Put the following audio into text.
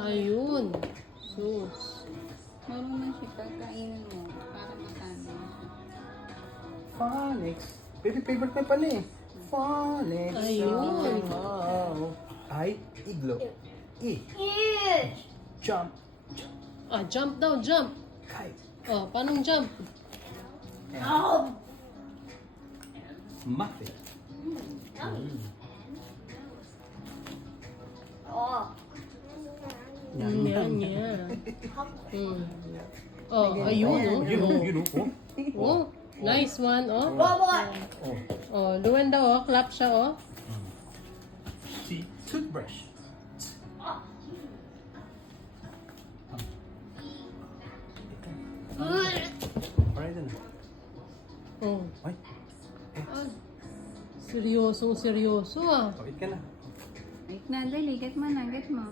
Ayun. Sus. Marunong siya pagkainin mo para matanda. Phonics. Favorite na pala eh. Phonics. Ayun. Oh. I, iglo. E. Jump. Ah, jump daw, jump. Kite. Oh, paano jump? Muffin. Yan, yan. Oh, ayun, oh. You know. Oh. Oh, nice one, oh. Oh. Oh, Luwen daw, oh. Clap siya, oh. See, toothbrush. Alright na. Oh. Ay, Ah, seryoso, ah. kawit ka na. Wait na, dali. Get mo na, get mo.